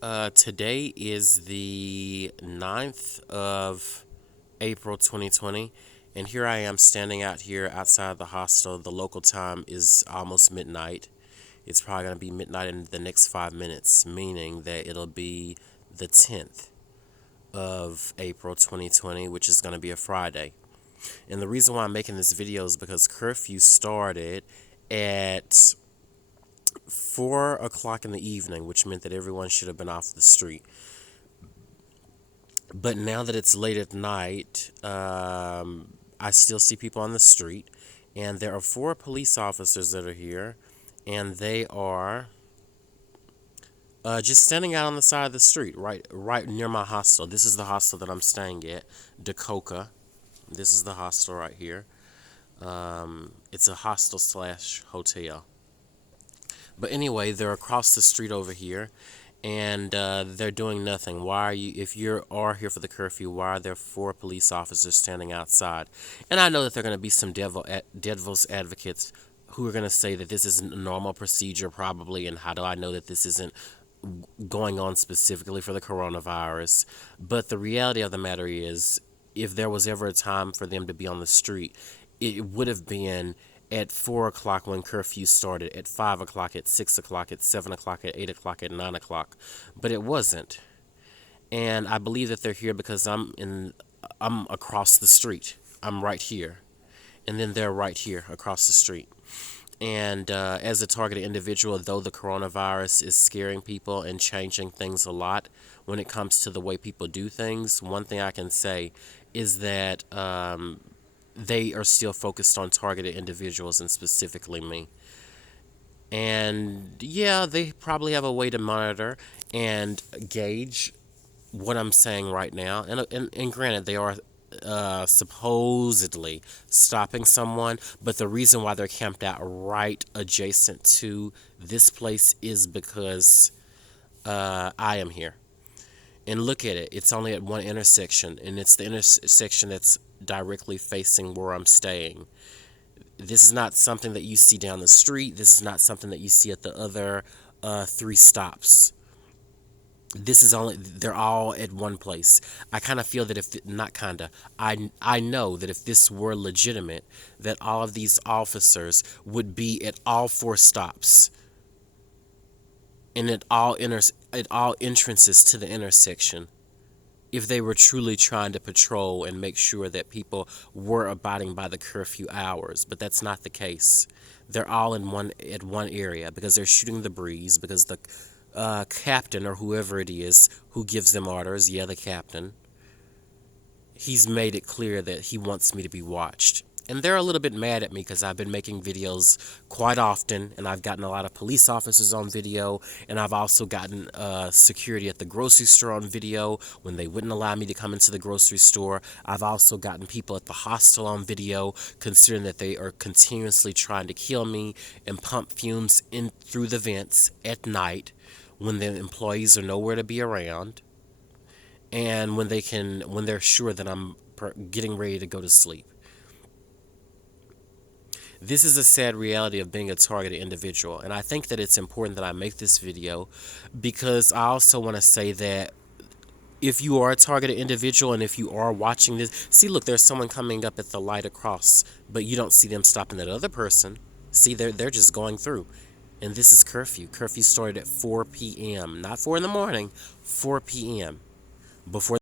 Today is the 9th of April 2020, and here I am standing out here outside the hostel. The local time is almost midnight. It's probably going to be midnight in the next 5 minutes, meaning that it'll be the 10th of April 2020, which is going to be a Friday. And the reason why I'm making this video is because curfew started at 4 o'clock in the evening, which meant that everyone should have been off the street. But now that it's late at night, I still see people on the street, and there are four police officers that are here, and they are just standing out on the side of the street, right near my hostel. This is the hostel that I'm staying at, Dakota. This is the hostel right here. It's a hostel slash hotel. But anyway, they're across the street over here, and they're doing nothing. Why are you, if you are here for the curfew, why are there four police officers standing outside? And I know that there are going to be some devil's advocates who are going to say that this isn't a normal procedure, probably, and how do I know that this isn't going on specifically for the coronavirus? But the reality of the matter is, if there was ever a time for them to be on the street, it would have been at 4 o'clock when curfew started, at 5 o'clock, at 6 o'clock, at 7 o'clock, at 8 o'clock, at 9 o'clock. But it wasn't. And I believe that they're here because I'm across the street. I'm right here. And then they're right here across the street. And as a targeted individual, though the coronavirus is scaring people and changing things a lot when it comes to the way people do things, one thing I can say is that they are still focused on targeted individuals and specifically me. And yeah, they probably have a way to monitor and gauge what I'm saying right now. And granted, they are supposedly stopping someone, but the reason why they're camped out right adjacent to this place is because I am here. And look at it, it's only at one intersection, and it's the intersection that's directly facing where I'm staying. This is not something that you see down the street. This is not something that you see at the other three stops. This is only, they're all at one place. I kind of feel that if, not kind of, I know that if this were legitimate, that all of these officers would be at all four stops and at all entrances to the intersection, if they were truly trying to patrol and make sure that people were abiding by the curfew hours. But that's not the case. They're all at one area because they're shooting the breeze, because the captain or whoever it is who gives them orders, yeah, the captain, he's made it clear that he wants me to be watched. And they're a little bit mad at me because I've been making videos quite often, and I've gotten a lot of police officers on video, and I've also gotten security at the grocery store on video when they wouldn't allow me to come into the grocery store. I've also gotten people at the hostel on video, considering that they are continuously trying to kill me and pump fumes in through the vents at night when the employees are nowhere to be around, and when they're sure that I'm getting ready to go to sleep. This is a sad reality of being a targeted individual, and I think that it's important that I make this video because I also want to say that if you are a targeted individual and if you are watching this, see, look, there's someone coming up at the light across, but you don't see them stopping that other person. See, they're just going through. And this is curfew. Curfew started at 4 p.m., not 4 in the morning, 4 p.m. before